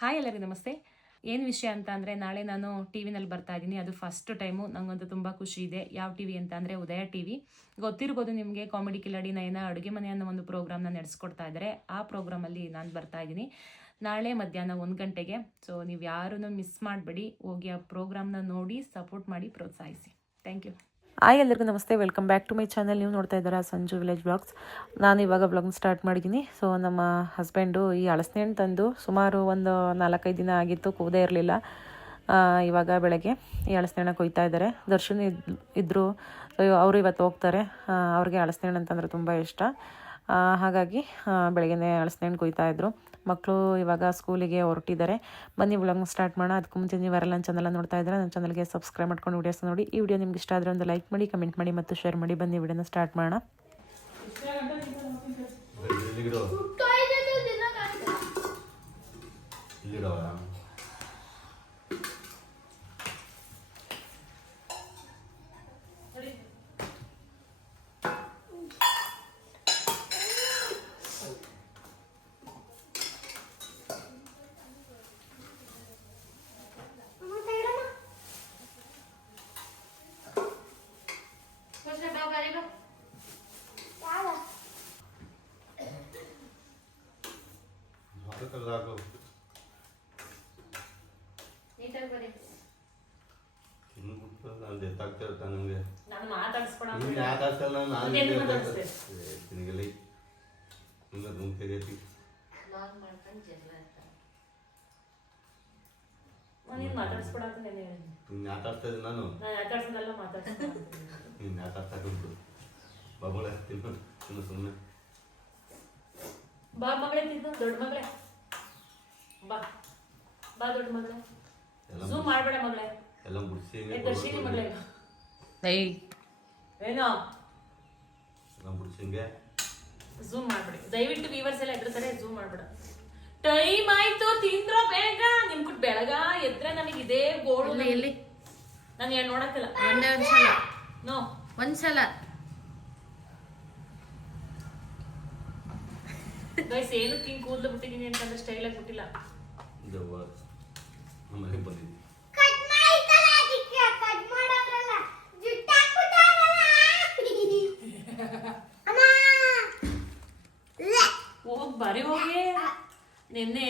Hi ಎಲ್ಲರಿಗೂ ನಮಸ್ತೆ. ಏನು ವಿಷಯ ಅಂತ ಅಂದರೆ, ನಾಳೆ ನಾನು ಟಿ ವಿನಲ್ಲಿ ಬರ್ತಾ ಇದ್ದೀನಿ. ಅದು ಫಸ್ಟ್ ಟೈಮು. ನನಗಂತೂ ತುಂಬ ಖುಷಿ ಇದೆ. ಯಾವ ಟಿ ವಿ ಅಂತ ಅಂದರೆ ಉದಯ ಟಿ ವಿ. ಗೊತ್ತಿರ್ಬೋದು ನಿಮಗೆ, ಕಾಮಿಡಿ ಕಿಲಾಡಿ ನಯನ ಅಡುಗೆ ಮನೆ ಅನ್ನೋ ಒಂದು ಪ್ರೋಗ್ರಾಮ್ನ ನಡೆಸ್ಕೊಡ್ತಾ ಇದ್ದಾರೆ. ಆ ಪ್ರೋಗ್ರಾಮಲ್ಲಿ ನಾನು ಬರ್ತಾ ಇದ್ದೀನಿ ನಾಳೆ ಮಧ್ಯಾಹ್ನ 1 ಗಂಟೆಗೆ. ಸೊ ನೀವು ಯಾರೂ ಮಿಸ್ ಮಾಡಬೇಡಿ, ಹೋಗಿ ಆ ಪ್ರೋಗ್ರಾಮ್ನ ನೋಡಿ ಸಪೋರ್ಟ್ ಮಾಡಿ ಪ್ರೋತ್ಸಾಹಿಸಿ. Thank you. ಎಲ್ಲರಿಗೂ ನಮಸ್ತೆ, welcome back to my channel. ನೀವು ನೋಡ್ತಾ ಇದ್ದೀರಾ ಸಂಜು ವಿಲೇಜ್ ಬ್ಲಾಗ್ಸ್. ನಾನು ಇವಾಗ ಬ್ಲಾಗ್ನ ಸ್ಟಾರ್ಟ್ ಮಾಡಿದ್ದೀನಿ. ಸೊ ನಮ್ಮ ಹಸ್ಬೆಂಡು ಈ ಹಲಸಿನ ಹಣ್ಣು ತಂದು ಸುಮಾರು ಒಂದು 4-5 ದಿನ ಆಗಿತ್ತು, ಕೂದೇ ಇರಲಿಲ್ಲ. ಇವಾಗ ಬೆಳಗ್ಗೆ ಈ ಹಲಸಿನ ಹಣ್ಣು ಕೊಯ್ತಾ ಇದ್ದಾರೆ. ದರ್ಶನ್ ಇದ್ದರು, ಅವರು ಇವತ್ತು ಹೋಗ್ತಾರೆ. ಅವ್ರಿಗೆ ಹಲಸಿನ ಹಣ್ಣು ಅಂತಂದರೆ ತುಂಬ ಇಷ್ಟ. ಹಾಗಾಗಿ ಬೆಳಗ್ಗೆ ಹಲಸಿನ ಹಣ್ಣು ಕೊಯ್ತಾಯಿದ್ರು. ಮಕ್ಕಳು ಇವಾಗ ಸ್ಕೂಲಿಗೆ ಹೊರಟಿದ್ದಾರೆ. ಬನ್ನಿ ವ್ಲಾಗ್ನ ಸ್ಟಾರ್ಟ್ ಮಾಡೋಣ. ಅದಕ್ಕೂ ಮುಂಚೆ ನೀವು ಯಾರೆಲ್ಲ ನನ್ನ ಚಾನಲ್ ನೋಡ್ತಾ ಇದ್ದಾರೆ, ನನ್ನ ಚಾನಲ್ಗೆ ಸಬ್ಸ್ಕ್ರೈಬ್ ಮಾಡ್ಕೊಂಡು ವಿಡಿಯೋಸ್ ನೋಡಿ. ಈ ವಿಡಿಯೋ ನಿಮ್ಗೆ ಇಷ್ಟ ಆದರೆ ಒಂದು ಲೈಕ್ ಮಾಡಿ, ಕಮೆಂಟ್ ಮಾಡಿ ಮತ್ತು ಶೇರ್ ಮಾಡಿ. ಬನ್ನಿ ವಿಡಿಯೋನ ಸ್ಟಾರ್ಟ್ ಮಾಡೋಣ. ಬಾ ಮಗಳೇ, ತಿನ್ನು ದೊಡ್ಡ ಮಗಳೇ, ಬಾ ಬಾ ದೊಡ್ಡ ಮಗಳೇ. ಝೂಮ್ ಮಾಡಬೇಡ ಮಗಳೇ, ದರ್ಶಿನಿ ಮಗಳೇ. ಏನೋ ಝೂಮ್ ಮಾಡ್ಬೇಡಿ ದಯವಿಟ್ಟು. ವ್ಯೂವರ್ಸ್ ಎಲ್ಲ ಎದ್ರತಾರೆ, ಝೂಮ್ ಮಾಡ್ಬೇಡ. ಟೈಮ್ ಆಯ್ತು, ತಿಂದ್ರೋ ಬೇಗ. ನಿಮ್ ಕುಟ್ ಬೆಳಗ ಎದ್ರೆ ನಮಗೆ ಇದೇ ಗೋಳು. ಎಲ್ಲಿ ನಾನು ಏನು ನೋಡಕ್ಕಿಲ್ಲ. ಒಂದ್ಸಲ ನೋ, ಒಂದ್ಸಲ ಗೈಸ್ ಏನಕ್ಕೆ ಹಿಂಗೆ ಕೂದಲು ಬಿಟ್ಟಿದ್ದೀನಿ ಅಂತಂದ್ರೆ ಸ್ಟೈಲ್ ಆಗಿ ಬಿಟ್ಟಿಲ್ಲ. ಹೋಗ್ ಬರೀ ಹೋಗಿ. ನಿನ್ನೆ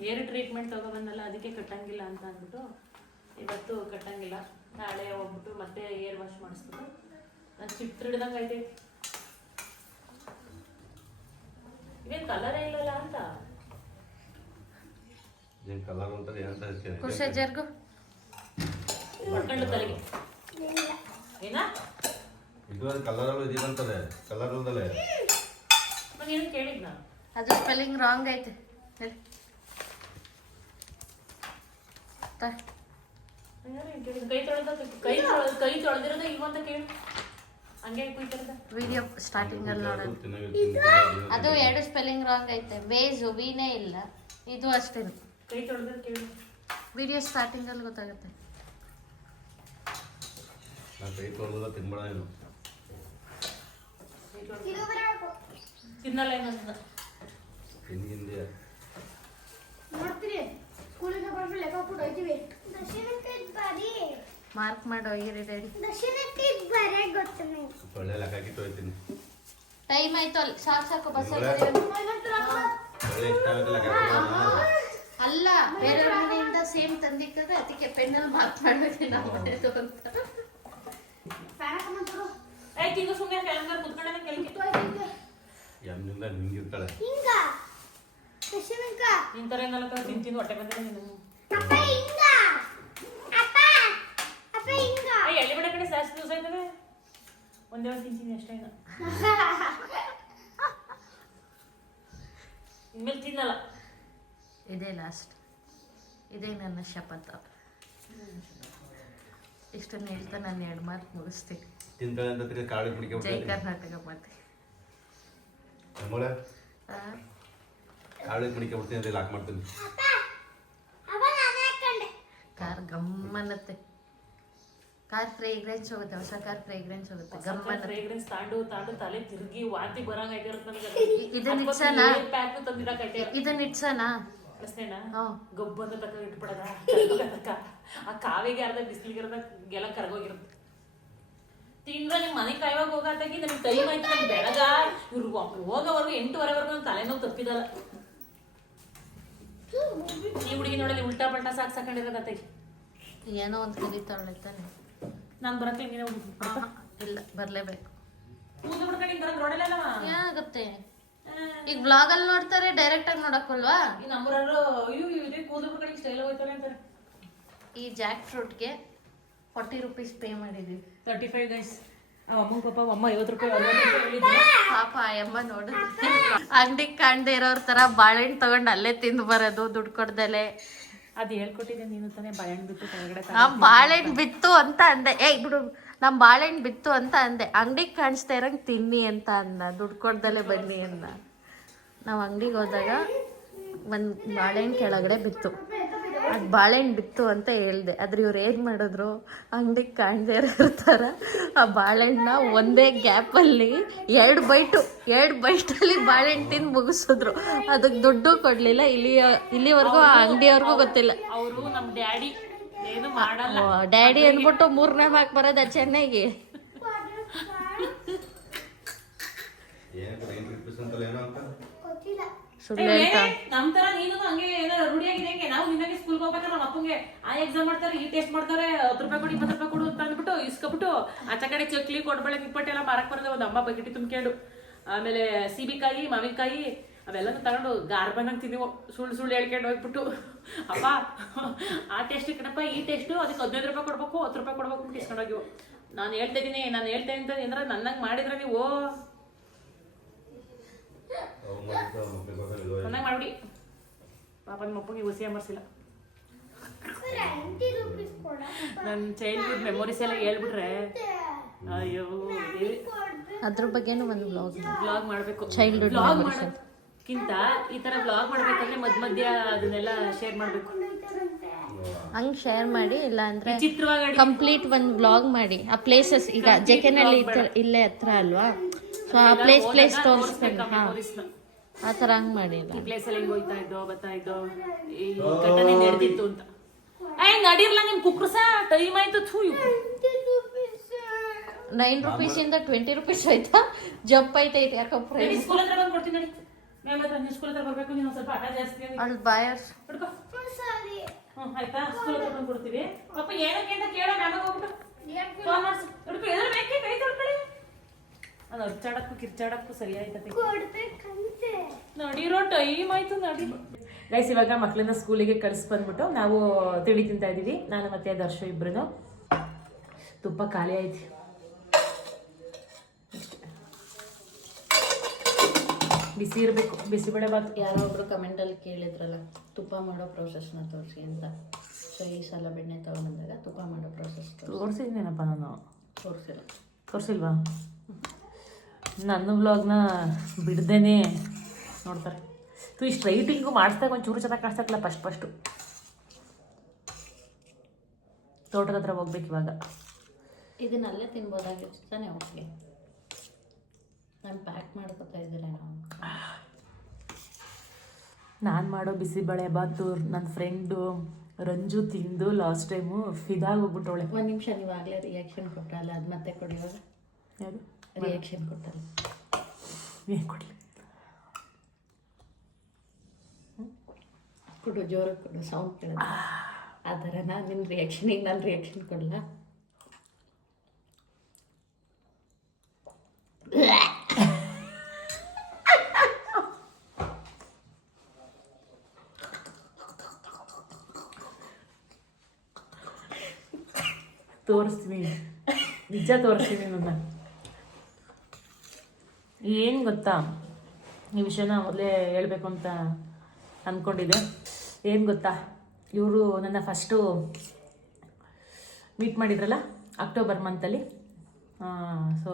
ಹೇರ್ ಟ್ರೀಟ್ಮೆಂಟ್ ತಗೊಬಂದಲ್ಲ, ಅದಕ್ಕೆ ಕಟ್ಟಂಗಿಲ್ಲ ಅಂತ ಅಂದ್ಬಿಟ್ಟು ಇವತ್ತು ಕಟ್ಟಂಗಿಲ್ಲ. ನಾಳೆ ಹೋಗ್ಬಿಟ್ಟು ಮತ್ತೆ ಹೇರ್ ವಾಶ್ ಮಾಡಿಸ್ಬಿಟ್ಟು ನಾನು ಚಿತ್ರ ಹಿಡ್ದಂಗೆ ಐತೆ. ಇದೇನು ಕಲರೇ ಇಲ್ಲಲ್ಲ ಅಂತ ಮಾಡ್ಕೊಂಡು ತಲೆಗೆ ಏನ ಏನು ಕೇಳಿದ್ನ? ಅದು ಸ್ಪೆಲ್ಲಿಂಗ್ ರಾಂಗ್ ಐತೆ. ಕೈ ತೊಳೆದಿರೋದ ಇಲ್ವ ಅಂತ ಕೇಳಿ. ಹಂಗೆ ವಿಡಿಯೋ ಸ್ಟಾರ್ಟಿಂಗ್ ಅಲ್ಲಿ ನೋಡೋದು. ಅದು 2 ಸ್ಪೆಲ್ಲಿಂಗ್ ರಾಂಗ್ ಐತೆ. ವೇಜು ವಿನೇ ಇಲ್ಲ, ಇದು ಅಷ್ಟೇನು. ಕೈ ತೊಳೆದ ಕೇಳಿ. ವಿಡಿಯೋ ಸ್ಟಾರ್ಟಿಂಗ್ ಅಲ್ಲಿ ಗೊತ್ತಾಗುತ್ತೆ. ತಿನ್ನಲ್ಲ ಏನಂತ ಮಾರ್ಕ್ ಮಾಡೋ ರೆಡಿ. ಟೈಮ್ ಆಯ್ತು ಅಲ್ಲಿ. ಸಾಕು ಬಸ್ ಅಲ್ಲ, ಬೇರೆ ಮನೆಯಿಂದ ಸೇಮ್ ತಂದಿಕ್ಕದೆ, ಅದಕ್ಕೆ ಪೆನ್ನಲ್ಲಿ ಮಾರ್ಕ್ ಮಾಡ್ಬೇಕು ನಾವು ಮನೆದು ಅಂತ. ತಿಂತೀನಿ ಹೊಟ್ಟೆ ಬಂದಿಲ್ಲ. ಎಲ್ಲಿ ಬಿಡ ಕಡೆ ಜಾಸ್ತಿ ದಿವಸ ಆಯ್ತವೆ. ಒಂದೇ ಒಂದು ತಿಂತೀನಿ ಅಷ್ಟೇ. ಇನ್ಮೇಲೆ ತಿನ್ನಲ್ಲ. ಇದೇ ಲಾಸ್ಟ್, ಇದೇ ನನ್ನ ಶಪಥ. ಇಷ್ಟನ್ನು ಹೇಳ್ತಾ ನಾನು 2 ಮಾರ್ಕ್ ಮುಗಿಸ್ತೀನಿ. ಜೈ ಕರ್ನಾಟಕ ಮತ್ತೆ ಕಾರ್ ಗಮ್ಮನ್ನತ್ತೆ. ಕಾರ್ ಫ್ರೇಗ್ರೆನ್ಸ್ ಹೋಗುತ್ತೆ, ಹೊಸ ಕಾರ್ ಫ್ರೇಗ್ರೆನ್ಸ್ ಹೋಗುತ್ತೆ. ಫ್ರೇಗ್ರೆನ್ಸ್ ತಾಂಡು ತಾಂಡು ತಲೆ ತಿರುಗಿ ವಾಂತಿ ಬರಂಗೈತಿರುತ್ತೆ ನನಗೆ. ಇದನ್ನ ಇಟ್ಸನಾ? ಪ್ರಶ್ನೆನಾ ಹಾಂ ಗೊಬ್ಬರ ತಕ್ಕ ಇಟ್ಬಿಡದ ಆ ಕಾವಿಗೆ ಅರ್ಧ ಬಿಸಿಲಿಗೆ ಅರ್ಧ ಗೆಲ್ಲ ಕರ್ಗೋಗಿರುತ್ತೆ ತಿಂದ್ರೆ ನಿಮ್ಮ ಮನೆ ಕಾಯುವಾಗ ಹೋಗತ್ತಾಗಿ ನಮ್ಗೆ ಟೈಮ್ ಆಯ್ತು ನಮ್ಗೆ ಬೆಳಗ ಇವ್ರು ಹೋಗೋವರೆಗೂ 8:30ವರೆಗೂ ನಮ್ಮ ತಲೆನೋವು ತಪ್ಪಿದಲ್ಲ ಈ ಹುಡುಗಿ ನೋಡಲಿ ಉಲ್ಟಾ ಪಲ್ಟಾ ಸಾಕೊಂಡಿರೋದತ್ತಾಗಿ ಏನೋ ಒಂದು ಕಲಿತಾಳೆ ತಾನೆ ನಾನು ಬರಕ್ಕೆ ನೀನು ಇಲ್ಲ ಬರಲೇಬೇಕು ಕೂದು ಬಿಡ್ಕೊಂಡು ಬರೋದು ರೋಡಲ್ಲ ಏನಾಗುತ್ತೆ ಈಗ ಬ್ಲಾಗ್ ಅಲ್ಲಿ ನೋಡ್ತಾರೆ ಡೈರೆಕ್ಟ್ ಆಗಿ ನೋಡಕ್ಕಲ್ವಾ ಈ ನಮ್ಮೂರವರು ಅಯ್ಯೋ ಇದೇ ಕೂದು ಬಿಡ್ಕೊಂಡು ಸ್ಟೈಲ್ ಹೋಗ್ತಾರೆ ಅಂತಾರೆ ಈ ಜಾಕ್ ಫ್ರೂಟ್ಗೆ 40 ರೂಪೀಸ್ ಪೇ ಮಾಡಿದೀವಿ 35 ಗೈಸ್ ಅಮ್ಮನ ಪಾಪ ಅಮ್ಮ 50 ರೂಪಾಯಿ ಪಾಪ ಅಮ್ಮ ನೋಡು ಅಂಗಡಿಗೆ ಕಾಣದೆ ಇರೋರ್ ತರ ಬಾಳೆಹಣ್ಣು ತಗೊಂಡು ಅಲ್ಲೇ ತಿಂದು ಬರೋದು ದುಡ್ಡು ಕೊಡ್ದಲೆ ಅದು ಹೇಳ್ಕೊಟ್ಟಿದ್ದೆ ನೀನು ತಾನೇ ಬಾಳೆಹಣ್ಣು ಬಿಟ್ಟು ಕೆಳಗಡೆ ಬಾಳೆಹಣ್ಣು ಬಿತ್ತು ಅಂತ ಅಂದೆ ಬಿಡು ನಮ್ ಬಾಳೆಹಣ್ಣು ಬಿತ್ತು ಅಂತ ಅಂದೆ ಅಂಗಡಿಗೆ ಕಾಣಿಸ್ತಾ ಇರಂಗ್ ತಿನ್ನಿ ಅಂತ ಅಂದ ದುಡ್ಡು ಕೊಡ್ದಲೆ ಬನ್ನಿ ಅಂದ ನಾವು ಅಂಗಡಿಗೆ ಹೋದಾಗ ಒಂದು ಬಾಳೆಹಣ್ಣು ಕೆಳಗಡೆ ಬಿತ್ತು ಅದು ಬಾಳೆಹಣ್ಣು ಬಿತ್ತು ಅಂತ ಹೇಳ್ದೆ ಆದ್ರೆ ಇವ್ರು ಏನು ಮಾಡಿದ್ರು ಅಂಗಡಿಗೆ ಕಾಣದೇ ಇರ್ತಾರ ಆ ಬಾಳೆಹಣ್ಣ ಒಂದೇ ಗ್ಯಾಪಲ್ಲಿ 2 ಬೈಟಲ್ಲಿ ಬಾಳೆಹಣ್ಣು ತಿಂದು ಮುಗಿಸಿದ್ರು ಅದಕ್ಕೆ ದುಡ್ಡು ಕೊಡಲಿಲ್ಲ ಇಲ್ಲಿವರೆಗೂ ಆ ಅಂಗಡಿಯವ್ರಿಗೂ ಗೊತ್ತಿಲ್ಲ ಅವರು ನಮ್ಮ ಡ್ಯಾಡಿ ಏನು ಮಾಡಲ್ಲ ಡ್ಯಾಡಿ ಅಂದ್ಬಿಟ್ಟು 3ನೇ ಮಾರ್ಕ್ ಬರೋದ ಚೆನ್ನೈಗೆ ಸುಳ್ಳು ಹೇಳ್ತಾ ನಮ್ ತರ ನೀನು ಹಂಗೆ ಏನೋ ರೂಢಿಯಾಗಿದೆ ಹೆಂಗೆ ನಾವು ನಿನ್ನಾಗೆ ಸ್ಕೂಲ್ಗೆ ಹೋಗ್ಬೇಕಾದ್ರೆ ನಮ್ಮ ಅಪ್ಪಂಗೆ ಆ ಎಕ್ಸಾಮ್ ಮಾಡ್ತಾರೆ ಈ ಟೆಸ್ಟ್ ಮಾಡ್ತಾರೆ 10 ರೂಪಾಯಿ ಕೊಡು 20 ರೂಪಾಯಿ ಕೊಡು ಅಂತ ಅಂದ್ಬಿಟ್ಟು ಇಸ್ಕೊಬಿಟ್ಟು ಆಚೆ ಕಡೆ ಚಕ್ಲಿ ಕೊಡ್ಬೇಳೆ ನಿಪ್ಪಟ್ಟೆಲ್ಲ ಮಾರಕ್ ಬರೋದು ಒಂದು ಅಮ್ಮ ಬಕೆಟಿ ತುಂಬ್ಕೊಂಡು ಆಮೇಲೆ ಸೀಬಿಕಾಯಿ ಮಾವಿನಕಾಯಿ ಅವೆಲ್ಲನೂ ತಗೊಂಡು ಗಾರ್ಬಂದಂಗೆ ತಿಂದಿವು ಸುಳ್ಳು ಹೇಳ್ಕೊಂಡು ಹೋಗ್ಬಿಟ್ಟು ಅಪ್ಪ ಆ ಟೆಸ್ಟ್ ಕಣಪ್ಪ ಈ ಟೆಸ್ಟು ಅದಕ್ಕೆ 15 ರೂಪಾಯಿ ಕೊಡ್ಬೇಕು 10 ರೂಪಾಯಿ ಕೊಡ್ಬೇಕು ಅಂತ ಇಸ್ಕೊಂಡೋಗಿವು ನಾನು ಹೇಳ್ತಾ ಇದ್ದೀನಿ ಅಂತ ಏನಾರ ನನ್ನಂಗೆ ಮಾಡಿದ್ರೆ ನೀವು ಚೆನ್ನಾಗಿ ಮಾಡ್ಬಿಡಿ ಪಾಪ ನಿಮ್ಮ ಅಪ್ಪಗೆ ಹುಸಿ ಮರ್ಸಿಲ್ಲ ನನ್ನ ಚೈಲ್ಡ್ಹುಡ್ ಮೆಮೊರೀಸ್ ಎಲ್ಲ ಹೇಳ್ಬಿಟ್ರೆ ಅಯ್ಯೋ ಅದ್ರ ಬಗ್ಗೆನೂ ಒಂದು ಬ್ಲಾಗ್ ಮಾಡಬೇಕು ಚೈಲ್ಡ್ಹುಡ್ ಬ್ಲಾಗ್ ಮಾಡೋಕ್ಕಿಂತ ಈ ಥರ ಬ್ಲಾಗ್ ಮಾಡ್ಬೇಕಂದ್ರೆ ಮಧ್ಯ ಅದನ್ನೆಲ್ಲ ಶೇರ್ ಮಾಡಬೇಕು ಹಂಗೆ ಶೇರ್ ಮಾಡಿ ಇಲ್ಲ ಅಂದ್ರೆ ಚಿತ್ರವಾಗಿ ಕಂಪ್ಲೀಟ್ ಒಂದು ಬ್ಲಾಗ್ ಮಾಡಿ ಆ ಪ್ಲೇಸಸ್ ಈಗ ಜೆಕೆನಲ್ಲಿ ಇಲ್ಲೇ ಹತ್ರ ಅಲ್ವಾ ಸೊ ಆ ಪ್ಲೇಸ್ ತೋರಿಸ್ಕೊಂಡು ಆ ಥರ ಹಂಗೆ ಮಾಡಿ ಈ ಪ್ಲೇಸ್ ಅಲ್ಲಿ ಹೆಂಗ್ ಹೋಯ್ತಾ ಇದ್ದೋ ಬರ್ತಾ ಇದ್ದೋ ಈ ಘಟನೆ ನಡೆದಿತ್ತು ಅಂತ ನಡೀರ್ಲ ನಿಮ್ ಕುಕ್ರಸ ಟೈಮ್ ಆಯ್ತು 9 ರೂಪೀಸಿಂದ 20 ರೂಪೀಸ್ ಆಯ್ತಾ ಜಂಪ್ ಐತೈತೆ ಯಾಕೋ ಪ್ರೈಸ್ ಸ್ಕೂಲ್ ಹತ್ರ ಬಂದು ಕೊಡ್ತೀನಿ ನೋಡಿ ಮ್ಯಾಮ್ ಹತ್ರ ನೀವು ಸ್ಕೂಲ್ ಹತ್ರ ಬರ್ಬೇಕು ನೀವು ಸ್ವಲ್ಪ ಆಟ ಜಾಸ್ತಿ ಅಲ್ಲಿ ಬಾಯರ್ಸ್ ಹುಡ್ಕೋ ಆಯ್ತಾ ಸ್ಕೂಲ್ ಹತ್ರ ಬಂದು ಕೊಡ್ತೀವಿ ಪಾಪ ಏನಕ್ಕೆ ಅಂತ ಕೇಳೋ ಮ್ಯಾಮ್ ಹೋಗ್ಬಿಟ್ಟು ಫೋನ್ ಮಾಡ್ಸಿ ಹುಡುಕು ಎದ್ರ ಬೇಕೇ ಕೈ ತೊಳ್ಕೊಳ್ಳಿ ಅದು ಅರ್ಚಾಡಕ್ಕೂ ಕಿರ್ಚಾಡಕ್ಕೂ ಸರಿ ಆಯ್ತದೆ ನಡೀರೋ ಟೈಮ್ ಆಯ್ತು ನಡಿ ಗೈಸ್ ಇವಾಗ ಮಕ್ಕಳನ್ನ ಸ್ಕೂಲಿಗೆ ಕಳಿಸಿ ಬಂದ್ಬಿಟ್ಟು ನಾವು ತಿಂಡಿ ತಿಂತಾ ಇದೀವಿ ನಾನು ಮತ್ತೆ ದರ್ಶ ಇಬ್ರು ತುಪ್ಪ ಖಾಲಿ ಐತಿ ಬಿಸಿ ಇರಬೇಕು ಬಿಸಿಬೇಳೆ ಬಾತ್ ಯಾರೋ ಒಬ್ರು ಕಮೆಂಟಲ್ಲಿ ಕೇಳಿದ್ರಲ್ಲ ತುಪ್ಪ ಮಾಡೋ ಪ್ರೋಸೆಸ್ನ ತೋರಿಸಿ ಅಂತ ಸೊ ಈ ಸಲ ಬೆಣ್ಣೆ ತಗೊಂಡಂದಾಗ ತುಪ್ಪ ಮಾಡೋ ಪ್ರೋಸೆಸ್ ತೋರಿಸಿದ್ದೀನಪ್ಪ ನಾನು ತೋರಿಸಿಲ್ವಾ ನನ್ನ ವ್ಲಾಗ್ನ ಬಿಡ್ದೇನೆ ನೋಡ್ತಾರೆ ಈ ಸ್ಟ್ರೈಟಿಂಗು ಮಾಡಿಸ್ದಾಗ ಒಂಚೂರು ಚೆನ್ನಾಗಿ ಕಾಣಿಸ್ತಕ್ಕಲ್ಲ ಫಸ್ಟು ತೋಟದ ಹತ್ರ ಹೋಗ್ಬೇಕು ಇವಾಗ ಇದನ್ನಲ್ಲೇ ತಿನ್ಬೋದಾಗಿತ್ತು ತಾನೇ ಓಕೆ ನಾನು ಪ್ಯಾಕ್ ಮಾಡ್ಕೊತಾ ಇದ್ದಿಲ್ಲ ನಾನು ಮಾಡೋ ಬಿಸಿಬೇಳೆ ಬಾತು ನನ್ನ ಫ್ರೆಂಡು ರಂಜು ತಿಂದು ಲಾಸ್ಟ್ ಟೈಮು ಫಿದಾಗಿ ಹೋಗ್ಬಿಟ್ಟವಳೆ 1 ನಿಮಿಷ ನೀವು ಆಗಲೇ ರಿಯಾಕ್ಷನ್ ಕೊಟ್ಟಲ್ಲ ಅದು ಮತ್ತೆ ಕೊಡಿವಾಗ ಯಾರು ರಿಯಾಕ್ಷನ್ ಕೊಟ್ಟಲ್ಲ ಏನು ಕೊಡಲಿ ಕೊಡು ಜೋರಾಗಿ ಕೊಡು ಸೌಂಡ್ ಕೇಳಿದ್ರೆ ಆ ಥರ ನಿನ್ನ ರಿಯಾಕ್ಷನಿಗೆ ನಾನು ರಿಯಾಕ್ಷನ್ ಕೊಡಲ್ಲ ತೋರಿಸ್ತೀನಿ ನಿಜ ತೋರಿಸ್ತೀನಿ ನನ್ನ ಏನು ಗೊತ್ತಾ ಈ ವಿಷಯನ ಮೊದಲೇ ಹೇಳಬೇಕು ಅಂತ ಅಂದ್ಕೊಂಡಿದ್ದೆ ಏನು ಗೊತ್ತಾ ಇವರು ನನ್ನ ಫಸ್ಟು ಮೀಟ್ ಮಾಡಿದ್ರಲ್ಲ ಅಕ್ಟೋಬರ್ ಮಂತಲ್ಲಿ ಸೊ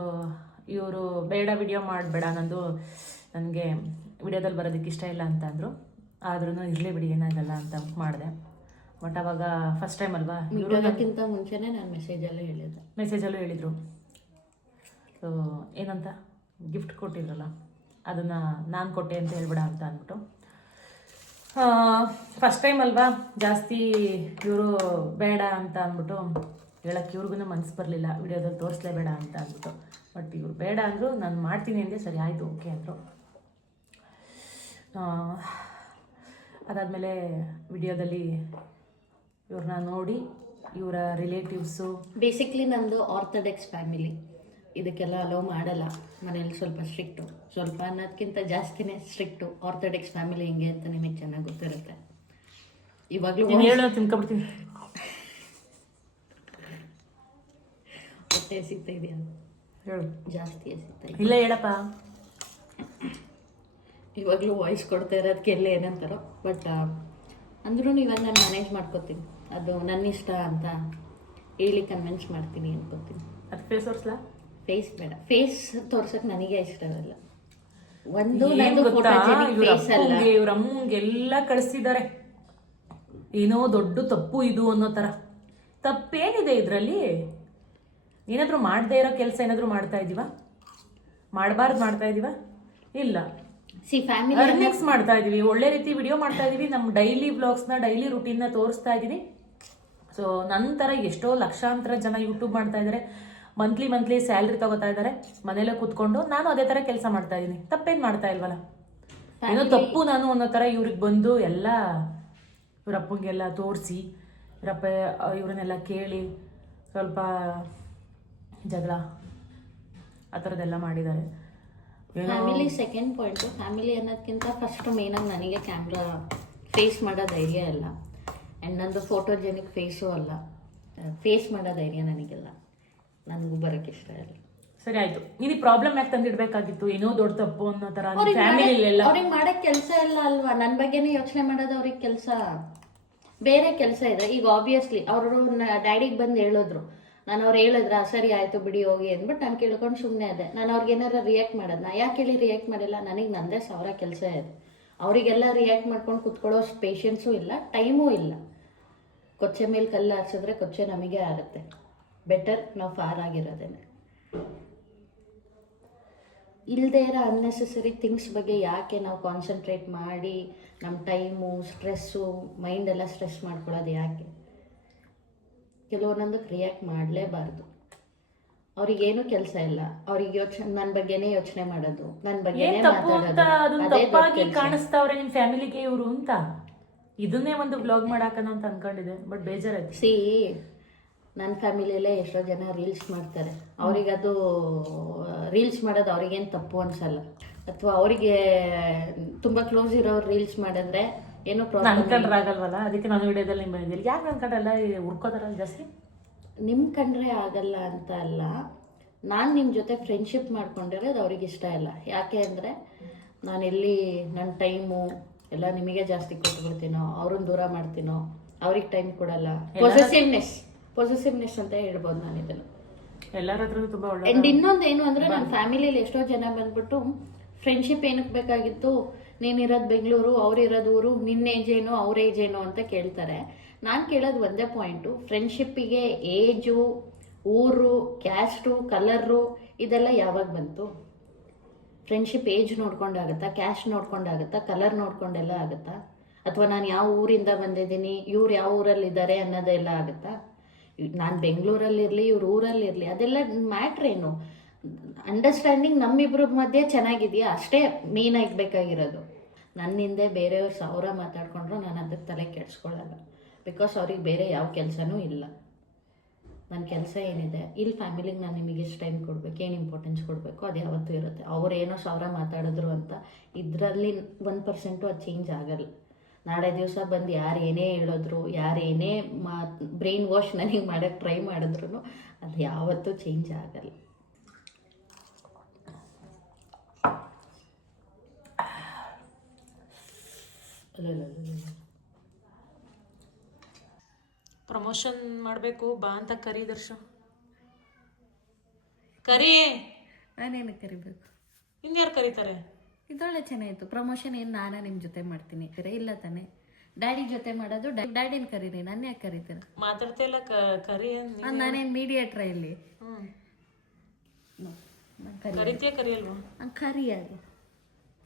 ಇವರು ಬೇಡ ವಿಡಿಯೋ ಮಾಡಬೇಡ ನಂದು ನನಗೆ ವಿಡಿಯೋದಲ್ಲಿ ಬರೋದಕ್ಕೆ ಇಷ್ಟ ಇಲ್ಲ ಅಂತ ಅಂದರು ಆದ್ರೂ ಇರಲಿ ಬಿಡಿ ಏನಾಗಲ್ಲ ಅಂತ ಮಾಡಿದೆ ಬಟ್ ಅವಾಗ ಫಸ್ಟ್ ಟೈಮ್ ಅಲ್ವಾ ಇರೋದಕ್ಕಿಂತ ಮುಂಚೆನೇ ನಾನು ಮೆಸೇಜಲ್ಲೂ ಹೇಳಿದರು ಸೊ ಏನಂತ ಗಿಫ್ಟ್ ಕೊಟ್ಟಿದ್ರಲ್ಲ ಅದನ್ನು ನಾನು ಕೊಟ್ಟೆ ಅಂತ ಹೇಳ್ಬೇಡ ಅಂತ ಅಂದ್ಬಿಟ್ಟು ಫಸ್ಟ್ ಟೈಮ್ ಅಲ್ವಾ ಜಾಸ್ತಿ ಇವರು ಬೇಡ ಅಂತ ಅಂದ್ಬಿಟ್ಟು ಹೇಳಕ್ಕೆ ಇವ್ರಿಗೂ ಮನಸ್ಸು ಬರಲಿಲ್ಲ, ವಿಡಿಯೋದಲ್ಲಿ ತೋರಿಸ್ಲೇಬೇಡ ಅಂತ ಅಂದ್ಬಿಟ್ಟು. ಬಟ್ ಇವ್ರು ಬೇಡ ಅಂದರು, ನಾನು ಮಾಡ್ತೀನಿ ಅಂದೆ. ಸರಿ ಆಯಿತು ಓಕೆ ಅಂದರು. ಅದಾದಮೇಲೆ ವಿಡಿಯೋದಲ್ಲಿ ಇವ್ರನ್ನ ನೋಡಿ ಇವರ ರಿಲೇಟಿವ್ಸು, ಬೇಸಿಕ್ಲಿ ನಮ್ಮದು ಆರ್ಥೋಡಾಕ್ಸ್ ಫ್ಯಾಮಿಲಿ, ಇದಕ್ಕೆಲ್ಲ ಅಲೋ ಮಾಡಲ್ಲ. ಮನೇಲಿ ಸ್ವಲ್ಪ ಸ್ಟ್ರಿಕ್ಟು, ಸ್ವಲ್ಪ ಅನ್ನೋದಕ್ಕಿಂತ ಜಾಸ್ತಿನೇ ಸ್ಟ್ರಿಕ್ಟು. ಆರ್ಥೋಡಾಕ್ಸ್ ಫ್ಯಾಮಿಲಿ ಹೆಂಗೆ ಅಂತ ನಿಮಗೆ ಚೆನ್ನಾಗಿ ಗೊತ್ತಿರುತ್ತೆ. ಇವಾಗಲೂ ಹೇಳೋ ತಿನ್ಕೊಬಿಡ್ತೀನಿ. ಹೊಟ್ಟೆ ಎಸಿತಾ ಇದೆಯಾ? ಹೇಳು. ಜಾಸ್ತಿ ಎಸಿತಾ ಇದೆ. ಇಲ್ಲ ಹೇಳಪ್ಪ. ಇವಾಗಲೂ ವಾಯ್ಸ್ ಕೊಡ್ತಾ ಇರೋದಕ್ಕೆಲ್ಲ ಏನಂತಾರೋ, ಬಟ್ ಅಂದ್ರೂ ಇವಾಗ ನಾನು ಮ್ಯಾನೇಜ್ ಮಾಡ್ಕೋತೀನಿ. ಅದು ನನ್ನ ಇಷ್ಟ ಅಂತ ಹೇಳಿ ಕನ್ವಿನ್ಸ್ ಮಾಡ್ತೀನಿ ಅನ್ಕೋತೀನಿ. ಅದು ಫೇಸ್ ತೋರಿಸ್ಲಾ? ಫೇಸ್ ಬೇಡ, ಫೇಸ್ ತೋರ್ಸಕ್ ನನಗೆ ಇಷ್ಟವಲ್ಲ. ಒಂದು ಇವ್ರ ಅಮ್ಮಂಗೆಲ್ಲ ಕಳಿಸ್ತಿದ್ದಾರೆ, ಏನೋ ದೊಡ್ಡ ತಪ್ಪು ಇದು ಅನ್ನೋ ಥರ. ತಪ್ಪೇನಿದೆ ಇದರಲ್ಲಿ? ಏನಾದರೂ ಮಾಡದೇ ಇರೋ ಕೆಲಸ ಏನಾದರೂ ಮಾಡ್ತಾ ಇದೀವ? ಮಾಡಬಾರ್ದು ಮಾಡ್ತಾ ಇದೀವ? ಇಲ್ಲ. ಫ್ಯಾಮಿಲಿ ಅರ್ನಿಂಗ್ಸ್ ಮಾಡ್ತಾ ಇದೀವಿ, ಒಳ್ಳೆ ರೀತಿ ವಿಡಿಯೋ ಮಾಡ್ತಾ ಇದೀವಿ, ನಮ್ಮ ಡೈಲಿ ವ್ಲಾಗ್ಸ್ನ ಡೈಲಿ ರುಟೀನ್ನ ತೋರಿಸ್ತಾ ಇದೀವಿ. ಸೊ ನಂತರ ಎಷ್ಟೋ ಲಕ್ಷಾಂತರ ಜನ ಯೂಟ್ಯೂಬ್ ಮಾಡ್ತಾ ಇದ್ದಾರೆ, ಮಂತ್ಲಿ ಸ್ಯಾಲ್ರಿ ತಗೋತಾ ಇದ್ದಾರೆ ಮನೇಲೆ ಕೂತ್ಕೊಂಡು. ನಾನು ಅದೇ ಥರ ಕೆಲಸ ಮಾಡ್ತಾ ಇದ್ದೀನಿ, ತಪ್ಪೇನು ಮಾಡ್ತಾ ಇಲ್ವಲ್ಲ. ಏನೋ ತಪ್ಪು ನಾನು ಅನ್ನೋ ಥರ ಇವ್ರಿಗೆ ಬಂದು ಎಲ್ಲ ಇವರಪ್ಪಂಗೆಲ್ಲ ತೋರಿಸಿ, ಇವ್ರನ್ನೆಲ್ಲ ಕೇಳಿ ಸ್ವಲ್ಪ ಜಗಳ ಆ ಥರದ್ದೆಲ್ಲ ಮಾಡಿದ್ದಾರೆ. Family second point. ಫ್ಯಾಮಿಲಿ ಅನ್ನೋದಕ್ಕಿಂತ ಫಸ್ಟ್ ಮೇನಾಗಿ ನನಗೆ ಕ್ಯಾಮ್ರಾ ಫೇಸ್ ಮಾಡೋ ಧೈರ್ಯ ಇಲ್ಲ. ಆ್ಯಂಡ್ ನಂದು ಫೋಟೋಜೆನಿಕ್ ಫೇಸು ಅಲ್ಲ, ಫೇಸ್ ಮಾಡೋ ಧೈರ್ಯ ನನಗೆಲ್ಲ, ನನಗೂ ಬರೋಕ್ಕೆ ಇಷ್ಟ ಇಲ್ಲ. ಸರಿ ಆಯ್ತು, ನೀನು ಪ್ರಾಬ್ಲಮ್ ಯಾಕೆ ತಂದಿಡ್ಬೇಕಾಗಿತ್ತು? ಏನೋ ದೊಡ್ಡ ತಪ್ಪು ಅನ್ನೋ ಥರ ಫ್ಯಾಮಿಲಿಯಲ್ಲ. ಅವ್ರಿಗೆ ಮಾಡೋಕ್ಕೆ ಕೆಲಸ ಇಲ್ಲ ಅಲ್ವಾ? ನನ್ನ ಬಗ್ಗೆನೇ ಯೋಚನೆ ಮಾಡೋದು ಅವ್ರಿಗೆ ಕೆಲಸ, ಬೇರೆ ಕೆಲಸ ಇದೆ. ಈಗ ಆಬ್ವಿಯಸ್ಲಿ ಅವರು ಡ್ಯಾಡಿಗೆ ಬಂದು ಹೇಳಿದ್ರು, ನಾನು ಅವ್ರು ಹೇಳಿದ್ರ ಸರಿ ಆಯಿತು ಬಿಡಿ ಹೋಗಿ ಅಂದ್ಬಿಟ್ಟು ನಾನು ಕೇಳ್ಕೊಂಡು ಸುಮ್ಮನೆ ಅದೇ. ನಾನು ಅವ್ರಿಗೆ ಏನಾರ ರಿಯಾಕ್ಟ್ ಮಾಡೋದು, ನಾ ಯಾಕೆ ಹೇಳಿ ರಿಯಾಕ್ಟ್ ಮಾಡಿಲ್ಲ? ನನಗೆ ನಂದೇ 1000 ಕೆಲಸ ಇದೆ. ಅವರಿಗೆಲ್ಲ ರಿಯಾಕ್ಟ್ ಮಾಡ್ಕೊಂಡು ಕುತ್ಕೊಳ್ಳೋ ಪೇಷನ್ಸು ಇಲ್ಲ, ಟೈಮೂ ಇಲ್ಲ. ಕೊಚ್ಚೆ ಮೇಲೆ ಕಲ್ಲು ಹಾರಿಸಿದ್ರೆ ಕೊಚ್ಚೆ ನಮಗೆ ಆಗುತ್ತೆ. ಬೆಟರ್ ನಾವು ಫಾರ್ ಆಗಿರೋದೇನೆ. ಇಲ್ಲದೇ ಇರೋ ಅನ್ನೆಸೆಸರಿ ಥಿಂಗ್ಸ್ ಬಗ್ಗೆ ಯಾಕೆ ನಾವು ಕಾನ್ಸಂಟ್ರೇಟ್ ಮಾಡಿ ನಮ್ಮ ಟೈಮು, ಸ್ಟ್ರೆಸ್ಸು, ಮೈಂಡೆಲ್ಲ ಸ್ಟ್ರೆಸ್ ಮಾಡ್ಕೊಳ್ಳೋದು ಯಾಕೆ? ಕೆಲವೊಂದಕ್ಕೆ ರಿಯಾಕ್ಟ್ ಮಾಡಲೇಬಾರ್ದು. ಅವ್ರಿಗೇನು ಕೆಲಸ ಇಲ್ಲ, ಅವ್ರಿಗೆ ನನ್ನ ಬಗ್ಗೆನೇ ಯೋಚನೆ ಮಾಡೋದು, ನನ್ನ ಬಗ್ಗೆನೇ ತಪ್ಪಾಗಿ ಕಾಣಿಸ್ತಾವ್ರೆ ನಿಮ್ಮ ಫ್ಯಾಮಿಲಿಗೆ ಇವರು ಅಂತ. ಇದನ್ನೇ ಒಂದು ಬ್ಲಾಗ್ ಮಾಡಾಕನ ಅಂತ ಅನ್ಕೊಂಡಿದೆ, ಬಟ್ ಬೇಜಾರಾಯ್ತು. ನನ್ನ ಫ್ಯಾಮಿಲಿಯಲ್ಲೇ ಎಷ್ಟೋ ಜನ ರೀಲ್ಸ್ ಮಾಡ್ತಾರೆ. ಅವ್ರಿಗದು ರೀಲ್ಸ್ ಮಾಡೋದು ಅವ್ರಿಗೇನು ತಪ್ಪು ಅನ್ಸಲ್ಲ. ಅಥವಾ ಅವರಿಗೆ ತುಂಬ ಕ್ಲೋಸ್ ಇರೋರು ರೀಲ್ಸ್ ಮಾಡಿದ್ರೆ ಏನೋ ಪ್ರಾಬ್ಲಮ್ ಅನ್ಕೊಂಡ್ರೆ ಆಗಲ್ವಲ್ಲ, ಅದಕ್ಕೆ ನಾನು ವಿಡಿಯೋದಲ್ಲಿ ನಿಮ್ಮ ಬಂದಿದ್ದೀನಿ. ಯಾಕೆ ಅನ್ಕೊಂಡ್ರಲ್ಲ ಹುಡ್ಕೋತಾರಲ್ಲ ಜಾಸ್ತಿ? ನಿಮ್ಮ ಕಂಡ್ರೆ ಆಗಲ್ಲ ಅಂತ ಅಲ್ಲ, ನಾನು ನಿಮ್ಮ ಜೊತೆ ಫ್ರೆಂಡ್ಶಿಪ್ ಮಾಡ್ಕೊಂಡಿರೋದು ಅವ್ರಿಗೆ ಇಷ್ಟ ಇಲ್ಲ. ಯಾಕೆ ಅಂದರೆ ನಾನು ಎಲ್ಲಿ ನನ್ನ ಟೈಮು ಎಲ್ಲ ನಿಮಗೆ ಜಾಸ್ತಿ ಕೊಟ್ಬಿಡ್ತೀನೋ, ಅವ್ರನ್ನ ದೂರ ಮಾಡ್ತೀನೋ, ಅವ್ರಿಗೆ ಟೈಮ್ ಕೊಡಲ್ಲ. ಪೊಸೆಸಿವ್ನೆಸ್ ಅಂತ ಹೇಳ್ಬೋದು ನಾನು ಇದನ್ನು. ಎಲ್ಲರ ಹತ್ರ ತುಂಬ ಒಳ್ಳೆ. ಆ್ಯಂಡ್ ಇನ್ನೊಂದು ಏನು ಅಂದರೆ ನನ್ನ ಫ್ಯಾಮಿಲಿಯಲ್ಲಿ ಎಷ್ಟೋ ಜನ ಬಂದ್ಬಿಟ್ಟು ಫ್ರೆಂಡ್ಶಿಪ್ ಏನಕ್ಕೆ ಬೇಕಾಗಿತ್ತು, ನೀನಿರೋದು ಬೆಂಗಳೂರು, ಅವ್ರಿರೋದು ಊರು, ನಿನ್ನ ಏಜ್ ಏನು ಅವ್ರ ಏಜ್ ಏನು ಅಂತ ಕೇಳ್ತಾರೆ. ನಾನು ಕೇಳೋದು ಒಂದೇ ಪಾಯಿಂಟು, ಫ್ರೆಂಡ್ಶಿಪ್ಪಿಗೆ ಏಜು, ಊರು, ಕ್ಯಾಸ್ಟು, ಕಲರು ಇದೆಲ್ಲ ಯಾವಾಗ ಬಂತು? ಫ್ರೆಂಡ್ಶಿಪ್ ಏಜ್ ನೋಡ್ಕೊಂಡಾಗುತ್ತಾ, ಕ್ಯಾಸ್ಟ್ ನೋಡ್ಕೊಂಡಾಗುತ್ತಾ, ಕಲರ್ ನೋಡ್ಕೊಂಡೆಲ್ಲ ಆಗುತ್ತಾ? ಅಥವಾ ನಾನು ಯಾವ ಊರಿಂದ ಬಂದಿದ್ದೀನಿ, ಇವ್ರು ಯಾವ ಊರಲ್ಲಿದ್ದಾರೆ ಅನ್ನೋದೆಲ್ಲ ಆಗುತ್ತಾ? ನಾನು ಬೆಂಗಳೂರಲ್ಲಿರಲಿ, ಇವ್ರು ಊರಲ್ಲಿರಲಿ, ಅದೆಲ್ಲ ಮ್ಯಾಟ್ರ್ ಏನು? ಅಂಡರ್ಸ್ಟ್ಯಾಂಡಿಂಗ್ ನಮ್ಮಿಬ್ಬರ ಮಧ್ಯೆ ಚೆನ್ನಾಗಿದೆಯಾ, ಅಷ್ಟೇ ಮೇನಾಗಿ ಬೇಕಾಗಿರೋದು. ನನ್ನ ಹಿಂದೆ ಬೇರೆಯವ್ರು 1000 ಮಾತಾಡ್ಕೊಂಡ್ರು ನಾನು ಅದಕ್ಕೆ ತಲೆ ಕೆಡಿಸ್ಕೊಳ್ಳಲ್ಲ. ಬಿಕಾಸ್ ಅವ್ರಿಗೆ ಬೇರೆ ಯಾವ ಕೆಲಸನೂ ಇಲ್ಲ. ನನ್ನ ಕೆಲಸ ಏನಿದೆ, ಇಲ್ಲಿ ಫ್ಯಾಮಿಲಿಗೆ ನಾನು ನಿಮಗೆ ಎಷ್ಟು ಟೈಮ್ ಕೊಡಬೇಕು, ಏನು ಇಂಪಾರ್ಟೆನ್ಸ್ ಕೊಡಬೇಕು, ಅದು ಯಾವತ್ತೂ ಇರುತ್ತೆ. ಅವ್ರು ಏನೋ 1000 ಮಾತಾಡಿದ್ರು ಅಂತ ಇದರಲ್ಲಿ 1% ಅದು ಚೇಂಜ್ ಆಗಲ್ಲ. ನಾಳೆ ದಿವಸ ಬಂದು ಯಾರು ಏನೇ ಹೇಳಿದ್ರು, ಯಾರು ಏನೇ ಬ್ರೈನ್ ವಾಶ್ ನನಗೆ ಮಾಡೋಕ್ಕೆ ಟ್ರೈ ಮಾಡಿದ್ರು ಅದು ಯಾವತ್ತೂ ಚೇಂಜ್ ಆಗಲ್ಲ. ಪ್ರಮೋಷನ್ ಮಾಡಬೇಕು ಬಾ ಅಂತ ಕರಿ ದರ್ಶ, ಕರಿ. ನಾನೇನು ಕರಿಬೇಕು? ಇನ್ಯಾರು ಕರೀತಾರೆ? ಇದೊಳ್ಳೆ ಚೆನ್ನಾಗಿತ್ತು. ಪ್ರಮೋಷನ್ ಏನು ನಾನೇ ನಿಮ್ಮ ಜೊತೆ ಮಾಡ್ತೀನಿ ಇಲ್ಲ ತಾನೆ? ಡ್ಯಾಡಿ ಜೊತೆ ಮಾಡೋದು, ಡ್ಯಾಡಿನ ಕರೀರಿ, ನನ್ನ ಯಾಕೆ ಕರೀತೀರ? ಮಾತಾಡ್ತಾ ಇಲ್ಲ, ಕರಿ. ನಾನೇನು ಮೀಡಿಯೇಟ್ರ ಇಲ್ಲಿ? ಕರಿತೀಯ ಕರಿಯಲ್ವಾ? ಕರಿಯಾಗಿ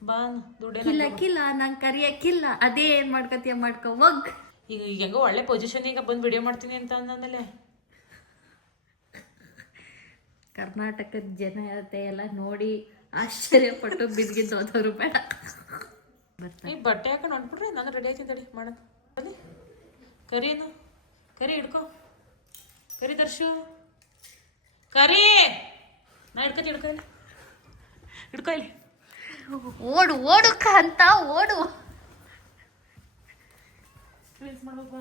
ಬಾ ದುಡ್ಡೇ ಕಿಲ್ಲ ನಂಗೆ ಕರಿಯಕ್ಕಿಲ್ಲ, ಅದೇ ಏನ್ ಮಾಡ್ಕೊತೀಯ ಮಾಡ್ಕೊ ಹೋಗ್. ಈಗ ಹೆಂಗೋ ಒಳ್ಳೆ ಪೊಸಿಷನ್ ಈಗ ಬಂದು ವಿಡಿಯೋ ಮಾಡ್ತೀನಿ ಅಂತ ಅಂದಮೇಲೆ ಕರ್ನಾಟಕದ ಜನತೆ ಎಲ್ಲ ನೋಡಿ ಆಶ್ಚರ್ಯಪಟ್ಟು ಬಿದ್ಗಿದ್ದು ಹೋದವರು ಬೇಡ. ಈ ಬಟ್ಟೆ ಹಾಕೊಂಡು ಹೊಂಟ್ಬಿಟ್ರೆ ನಾನು ರೆಡಿ ಆಯ್ತಿದ್ದಾಳೆ ಮಾಡೋದು. ಬನ್ನಿ ಕರೀನು, ಕರಿ ಹಿಡ್ಕೊ, ಕರಿ ದರ್ಶು, ಕರಿ. ನಾ ಹಿಡ್ಕೊತಿ, ಹಿಡ್ಕೊ ಇಲ್ಲಿ, ಹಿಡ್ಕೊ ಇಲ್ಲಿ. ಓಡು ಓಡುಕ ಅಂತ ಓಡು. ರೀಲ್ಸ್ ಮಾಡ್ಬೇಕು ಬಾ,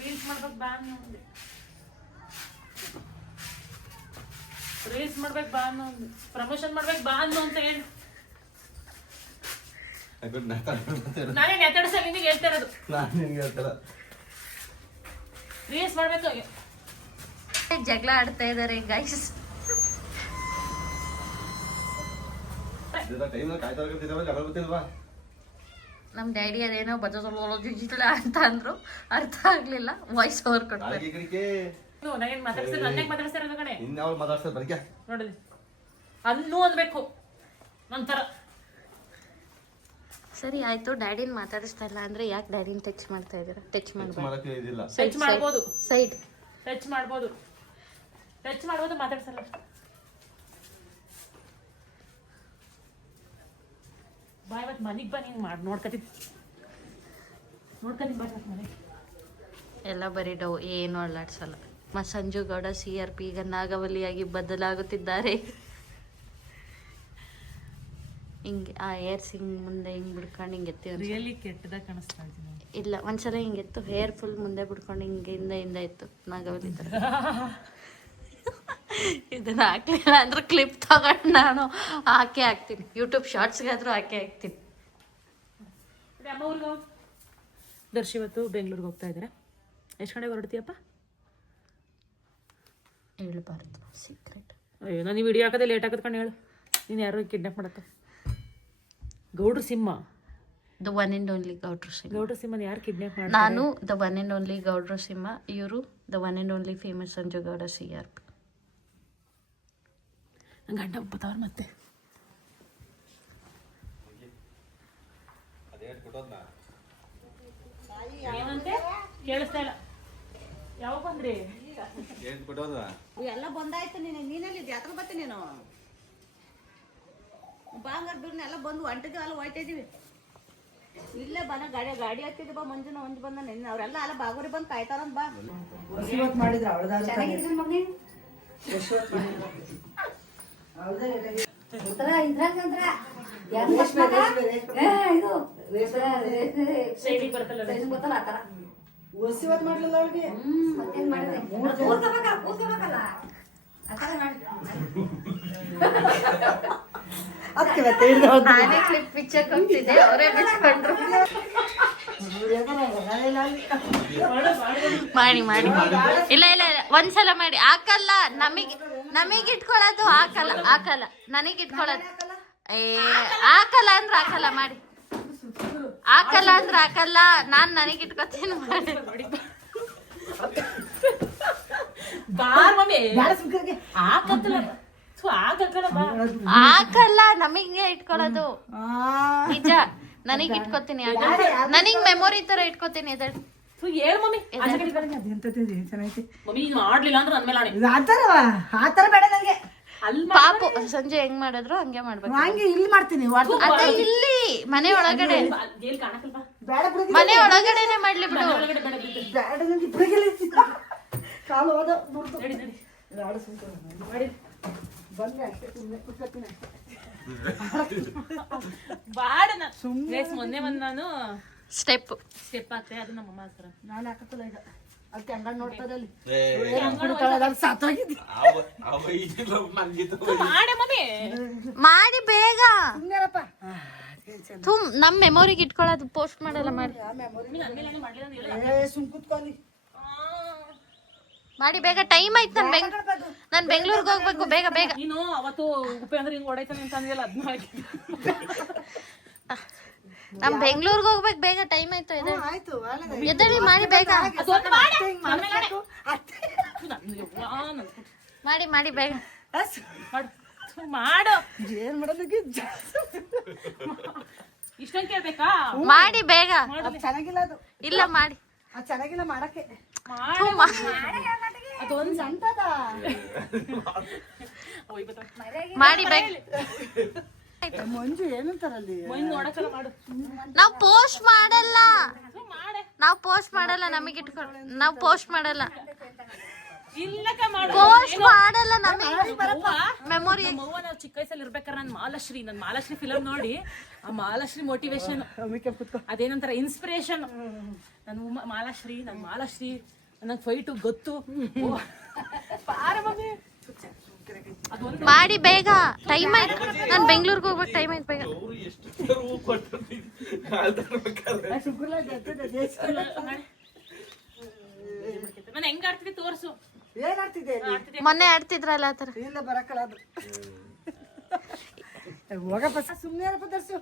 ರೀಲ್ಸ್ ಮಾಡ್ಬೇಕು ಬಾ ಅನ್ನೋದು, ರೀಲ್ಸ್ ಮಾಡ್ಬೇಕು ಬಾ ಅನ್ನೋದು, ಪ್ರಮೋಷನ್ ಮಾಡ್ಬೇಕು ಬಾ ಅನ್ನೋ ಅಂತ ಹೇಳಿ ನಾನೇ ನೆತಾಡಿಸ ನಿನಗೆ ಹೇಳ್ತಾ ಇರೋದು. ರೀಲ್ಸ್ ಮಾಡ್ಬೇಕು. ಜಗಳ ಆಡ್ತಾ ಇದಾರೆ ಗೈಸ್. ನಮ್ ಡ್ಯಾಡಿ ಅದೇನೋ ಬಜಾಜ್ ಅಂತ ಅಂದ್ರು, ಅರ್ಥ ಆಗ್ಲಿಲ್ಲ. ವಾಯ್ಸ್ ಓವರ್ ಕೊಡ್ತಾರೆ. ನೋಡಲಿ ಅನ್ನು ಅನ್ಬೇಕು ನಂತರ. ಸರಿ ಆಯ್ತು, ಡ್ಯಾಡಿನ ಮಾತಾಡಿಸ್ತಾ ಇಲ್ಲ ಅಂದ್ರೆ ಯಾಕೆ ಡ್ಯಾಡಿನ ಟಚ್ ಮಾಡ್ತಾ ಇದೀರಾ? ಟಚ್ ಮಾಡ್ಬೋದು, ಟಚ್ ಮಾಡ್ಬೋದು, ಸೈಡ್ ಟಚ್ ಮಾಡ್ಬೋದು, ಟಚ್ ಮಾಡ್ಬೋದು, ಮಾತಾಡ್ಸಲ್ಲ. ಬಾ ಇವತ್ತು ಮನೆಗೆ ಬಾ, ನೀನು ಮಾಡಿ ನೋಡ್ಕೊತೀನಿ ಬಾ ಮನೆಗೆ. ಎಲ್ಲ ಬರೀ ಡೌ, ಏನು ಅಳ್ಳಾಡ್ಸಲ್ಲ. ಸಂಜು ಗೌಡ CRP ಈಗ ನಾಗವಲ್ಲಿಯಾಗಿ ಬದಲಾಗುತ್ತಿದ್ದಾರೆ. ಹಿಂಗೆ ಆ ಏರ್ಸ್ ಹಿಂಗ್ ಮುಂದೆ ಹಿಂಗ್ ಬಿಡ್ಕೊಂಡು ಹಿಂಗೆ ಎತ್ತಿ ರಿಯಲಿ ಕೆಟ್ಟದಾಗ ಕಾಣಿಸ್ತಾ ಇದ್ದೀನಿ. ಇಲ್ಲ, ಒಂದ್ಸಲ ಹಿಂಗೆ ಎತ್ತು, ಹೇರ್ ಫುಲ್ ಮುಂದೆ ಬಿಡ್ಕೊಂಡು ಹಿಂಗೆ ಹಿಂದೆ ಇತ್ತು ನಾಗವಲ್ಲಿ ಥರ. ಇದನ್ನ ಹಾಕ್ಲಿಲ್ಲ ಅಂದ್ರೆ ಕ್ಲಿಪ್ ತಗೊಂಡು ನಾನು ಹಾಕಿ ಹಾಕ್ತೀನಿ, ಯೂಟ್ಯೂಬ್ ಶಾರ್ಟ್ಸ್ಗಾದ್ರೂ ಹಾಕಿ ಹಾಕ್ತೀನಿ. ಅಮ್ಮ ಊರಿಗೆ ದರ್ಶಿ ಇವತ್ತು ಬೆಂಗಳೂರಿಗೆ ಹೋಗ್ತಾ ಇದ್ದಾರೆ. ಎಷ್ಟು ಗಂಟೆಗೆ ಹೊರಡ್ತೀಯಪ್ಪ? ಹೇಳ್ಬಾರ್ದು, ಸೀಕ್ರೆಟ್. ಅಯ್ಯೋ, ನಾನು ಈ ವಿಡಿಯೋ ಹಾಕೋದೇ ಲೇಟ್ ಹಾಕದ್ಕೊಂಡು ಹೇಳು. ನೀನು ಯಾರು ಕಿಡ್ನಾಪ್ ಮಾಡಕ್ಕ? ಗೌಡ್ರ ಸಿಂಹ, ದ ಒನ್ ಆ್ಯಂಡ್ ಓನ್ಲಿ ಗೌಡ್ರ ಸಿಂಹ. ಗೌಡ್ರ ಸಿಂಹನ ಯಾರು ಕಿಡ್ನಾಪ್ ಮಾಡಿ? ನಾನು ದ ಒನ್ ಆ್ಯಂಡ್ ಓನ್ಲಿ ಗೌಡ್ರ ಸಿಂಹ, ಇವರು the one and only famous Sanju Gowda CRP. ನಂಗೆ ಗಂಡ ಒಪ್ಪತ್ತವ್ರು ಮತ್ತೆ. ಏನಂತೆ ಕೇಳಿಸ್ತಾ ಇಲ್ಲ. ಯಾವಾಗ ಬಂದ್ರಿ? ಎಲ್ಲ ಬಂದಾಯ್ತು. ನೀನಲ್ಲಿ ಜಾತ್ರೆ ಬರ್ತೀನಿ ನೀನು ಬಾಂಗಾರ ಬಿರ್ನ ಎಲ್ಲ ಬಂದು ಹೊಂಟಿದ್ವಿ, ಅಲ್ಲ ಹೋಯ್ತಾ ಇದೀವಿ. ಇಲ್ಲೇ ಬನ ಗಾಡಿ ಹತ್ತಿದ್ವಿ ಬಾ. ಮಂಜುನ ಮಂಜು ಬಂದ ನಿನ್ನ ಅವರೆಲ್ಲ ಅಲ್ಲ ಬಾಗೋರಿ ಬಂದು ಕಾಯ್ತಾರಂತ ಬಾ. ಮಾಡಿದ್ರ ಸೈಡಿಗೆ ಬರ್ತಲ್ಲ ಒಸಿವತ್ ಮಾಡ್ಲಿಲ್ಲ ಅವಳಿಗೆ. ನಾನೇ ಕ್ಲಿಪ್ ಪಿಚ್ಚಕ್ ಹೋಗ್ತಿದ್ದೆ, ಅವರೇ ಬಿಚ್ಕೊಂಡ್ರು. ಮಾಡಿ ಮಾಡಿ ಇಲ್ಲ ಇಲ್ಲ ಇಲ್ಲ, ಒಂದ್ಸಲ ಮಾಡಿ. ಹಾಕಲ್ಲ, ನಮಗ್ ಇಟ್ಕೊಳ್ಳೋದು ಹಾಕಲ್ಲ, ನನಗ್ ಇಟ್ಕೊಳ್ಳೋದು. ಹಾಕಲ್ಲ ಅಂದ್ರೆ ಹಾಕಲ್ಲ, ಮಾಡಿ. ಹಾಕಲ್ಲ ಅಂದ್ರೆ ಹಾಕಲ್ಲ, ನಾನ್ ನನಗ್ ಇಟ್ಕೊತೀನಿ, ಮಾಡಿ. ಹಾಕಲ್ಲ, ನಮಗೆ ಇಟ್ಕೊಳ್ಳೋದು ನಿಜ. ನನಗ್ ಇಟ್ಕೋತೀನಿ, ನನಗ್ ಮೆಮೊರಿ ತರ ಇಟ್ಕೋತೀನಿ. ಹೇಳು ಮಮ್ಮಿ. ಮಮ್ಮಿ ನೀನು ಆಡ್ಲಿಲ್ಲ ಅಂದ್ರೆ ನನ್ನ ಮೇಲೆ ಆತರ ಬೇಡ ನಂಗೆ. ಪಾಪು ಸಂಜೆ ಹೆಂಗ್ ಮಾಡಿದ್ರು ಹಂಗೆ ಮಾಡ್ಬೇಕು. ಹಂಗೆ ಇಲ್ಲಿ ಮಾಡ್ತೀನಿ, ಅದೇ ಇಲ್ಲಿ ಮನೆ ಒಳಗಡೆ, ಮನೆ ಒಳಗಡೆನೆ ಮಾಡ್ಲಿ ಬಿಡು. ಬೇಡ ನಂಗೆ ಬಿಡಗಿಲ್ಲ. ಕಾಲು ಹೋದ ಬಂದ್ರೆ ಅಷ್ಟೇ, ಸುಮ್ಮನೆ ಕೂತ್ಕೊತೀನಿ. ಬಾಡ ಮೊನ್ನೆ ಬಂದ್ ನಾನು ಸ್ಟೆಪ್ ಆಗ್ತದೆ, ಅದು ನಮ್ಮ ಅಮ್ಮ ಹತ್ರ ನಾನು ಹಾಕತ್ತಲ್ಲ ಈಗ. ಅದಕ್ಕೆ ಹಂಗ ನೋಡ್ತದೆ ಅಲ್ಲಿ ಮಾಡೆ ಮಮ್ಮಿ, ಮಾಡಿ ಬೇಗ. ಸುಮ್ಮನೆರಪ್ಪ, ನಮ್ ಮೆಮೊರಿಗೆ ಇಟ್ಕೊಳ್ಳೋದು ಪೋಸ್ಟ್ ಮಾಡಲ್ಲ, ಮಾಡಿ ಸುಮ್ ಕೂತ್ಕೊಳ್ಳಿ. ಮಾಡಿ ಬೇಗ, ಟೈಮ್ ಆಯ್ತು. ನಾನ್ ಬೆಂಗಳೂರಿಗೆ ಹೋಗ್ಬೇಕು, ಬೇಗ ಬೇಗ. ನೀನು ಅವತ್ತು ಉಪೇಂದ್ರ ಹಿಂಗ್ ಹೊಡೈತಾನೆ ಅಂತ ಅಂದಿಲ್ಲ, ಅದನ್ನ ನಮ್ ಬೆಂಗಳೂರಿಗೆ ಹೋಗ್ಬೇಕು, ಬೇಗ ಟೈಮ್ ಆಯ್ತು. ಆಯ್ತು, ಎದ್ದಳಿ, ಮಾಡಿ ಬೇಗ, ಮಾಡಿ ಮಾಡಿ ಬೇಗ. ಮಾಡು. ಏನ್ ಮಾಡೋದಕ್ಕೆ ಇಷ್ಟೊಂದು ಕೇಳ್ಬೇಕಾ? ಮಾಡಿ ಬೇಗ. ಅದು ಚೆನ್ನಾಗಿಲ್ಲ ಅದು ಇಲ್ಲ ಮಾಡಿ. ಅದು ಚೆನ್ನಾಗಿಲ್ಲ ಮಾಡಕ್ಕೆ ಅದೊಂದು ಅಂತದ ಮಾಡಿ ಬೇಗ. ಮಂಜು ಏನಂತಾರಲ್ಲಿ ನೋಡಕ್ಕಲ್ಲ ಮಾಡು. ನಾವ್ ಪೋಸ್ಟ್ ಮಾಡಲ್ಲ, ಮಾಡೆ. ನಾವ್ ಪೋಸ್ಟ್ ಮಾಡಲ್ಲ, ನಮಗೆ ಇಟ್ಕೊಂಡು ನಾವ್ ಪೋಸ್ಟ್ ಮಾಡಲ್ಲ, ಇಲ್ಲಕ್ಕ ಮಾಡು. ಪೋಸ್ಟ್ ಮಾಡಲ್ಲ ನಮಗೆ ಮೆಮೊರಿ. ನಮ್ಮವ್ವ ನಾವು ಚಿಕ್ಕ ವಯಸ್ಸಲ್ಲಿ ಇರ್ಬೇಕಾದ್ರೆ ನಾನು ಮಾಲಾಶ್ರೀ ಫಿಲಮ್ ನೋಡಿ ಆ ಮಾಲಾಶ್ರೀ ಮೋಟಿವೇಶನ್ ಅದೇನಂತಾರ ಇನ್ಸ್ಪಿರೇಷನ್. ನಾನು ಮಾಲಾಶ್ರೀ ನನಗೆ ಫೈಟು ಗೊತ್ತು. ಮಾಡಿ ಬೇಗ, ಟೈಮ್ ಆಯ್ತು. ನಾನು ಬೆಂಗಳೂರಿಗೆ ಹೋಗ್ಬೇಕು, ಟೈಮ್ ಆಯ್ತು ಬೇಗ. ನಾನು ಹೆಂಗ್ ಆಡ್ತಿದ್ದೆ ತೋರ್ಸು. ಏನ್ ಆಡ್ತಿದ್ದೆ ಮೊನ್ನೆ ಆಡ್ತಿದ್ರಲ್ಲ ಆತರ. ಇಲ್ಲ ಬರಕಲ್ಲ ಅದು ಹೋಗಪ್ಪ ಸುಮ್ಮನೆ ಯಾರಪ್ಪ ತರ್ಸು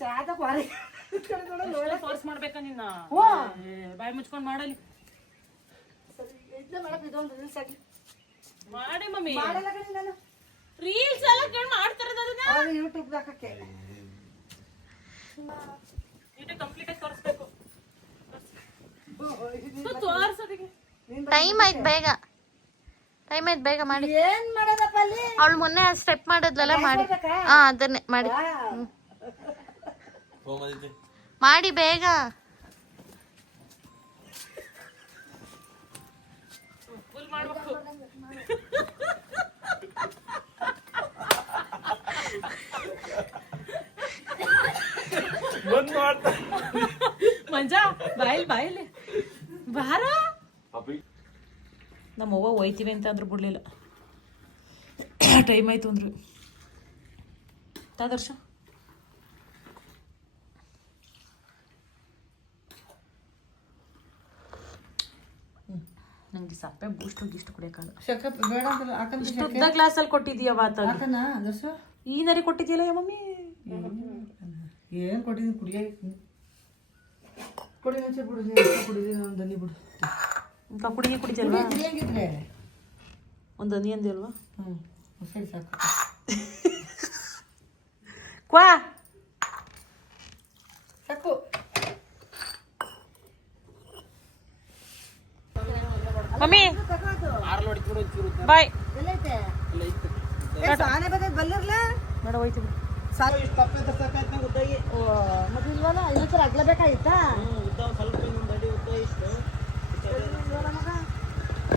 ಸಾದ ಬಾರಿ ಫೋರ್ಸ್ ಮಾಡ್ಬೇಕಾ ನಿನ್ನ? ಬಾಯಿ ಮುಚ್ಕೊಂಡ್ ಮಾಡಲಿ. ಇದೊಂದು ರೀಲ್ಸ್ ಆಗಿ ಮಾಡಿ ಮಮ್ಮಿ. ಮಾಡಲ್ಲ ಕಣೆ ನಾನು ರೀಲ್ಸ್ ಎಲ್ಲ ಕಣ್ ಮಾಡ್ತಾರದು ಅದನ್ನ ಯೂಟ್ಯೂಬ್ ಹಾಕಕ್ಕೆ ಇದು ಕಂಪ್ಲೀಟ್ ಆಗಿ ತೋರಿಸ್ಬೇಕು. ತೋರ್ಸೋದಿಗೆ ಟೈಮ್ ಆಯ್ತು ಬೇಗ, ಟೈಮ್ ಆಯ್ತು ಬೇಗ ಮಾಡಿ. ಏನ್ ಮಾಡೋದಪ್ಪ ಅಲ್ಲಿ ಅವಳು ಮೊನ್ನೆ ಸ್ಟೆಪ್ ಮಾಡಿದ್ಲಲ್ಲ, ಮಾಡಿ. ಹಾ ಅದನ್ನೇ ಮಾಡಿ. ಮಾಡಿ ಬೇಗ. ಫುಲ್ ಮಾಡ್ಬೇಕು. ಮಂಜ ಬಾಯಿಲಿ ಬಾರ. ನಮ್ಮವ್ವ ಹೋಯ್ತೀವಿ ಅಂತ ಅಂದ್ರು ಬಿಡ್ಲಿಲ್ಲ. ಟೈಮ್ ಆಯ್ತು ಅಂದ್ರು. ತಾದರ್ಶ ನಂಗೆ ಸಪ್ಪೆ ಬೂಸ್ಟ್ ಗಿಷ್ಟು ಕುಡಿಯಕ್ಕಾಗಲ್ಲ. ಬೇಡ ಅಂದ್ರೆ ಹಾಕಂತ ಇಷ್ಟುದ್ದ ಗ್ಲಾಸಲ್ಲಿ ಕೊಟ್ಟಿದೀಯ ವಾತ ಹಾಕನ ದರ್ಶ ಈ ನರಿ ಕೊಟ್ಟಿದ್ಯಲ್ಲ ಮಮ್ಮಿ. ಏನ್ ಕೊಟ್ಟಿದ್ದೀನಿ ಕುಡಿಯ ಕೊಡಿ ಮುಂಚೆ ಬಿಡು ಕುಡಿದೀನಿ ಒಂದು ದನಿ ಬಿಡು ಕಪ್ಪುಡಿಗೆ ಕುಡಿತಲ್ವಾ? ಕುಡಿಯಂಗಿದ್ರೆ ಒಂದು ದನಿ ಅಂದಿ ಅಲ್ವಾ? ಸರಿ ಸಾಕು ಕ್ವಾ ಸಾಕು. ಮಮ್ಮಿ ಬಾಯ್. ಎಲ್ಲೈತೆ ಆನೆ ಬರ್ತೈತೆ ಬಲ್ಲಿರ್ಲ ನೋಡ ಹೋಯ್ತೀವಿ. ಮತ್ತೆ ಇಲ್ವಲ್ಲ ಇನ್ನೊಂದ್ಸಲ ಅಗ್ಲಬೇಕಾಗಿತ್ತಾ ಸ್ವಲ್ಪ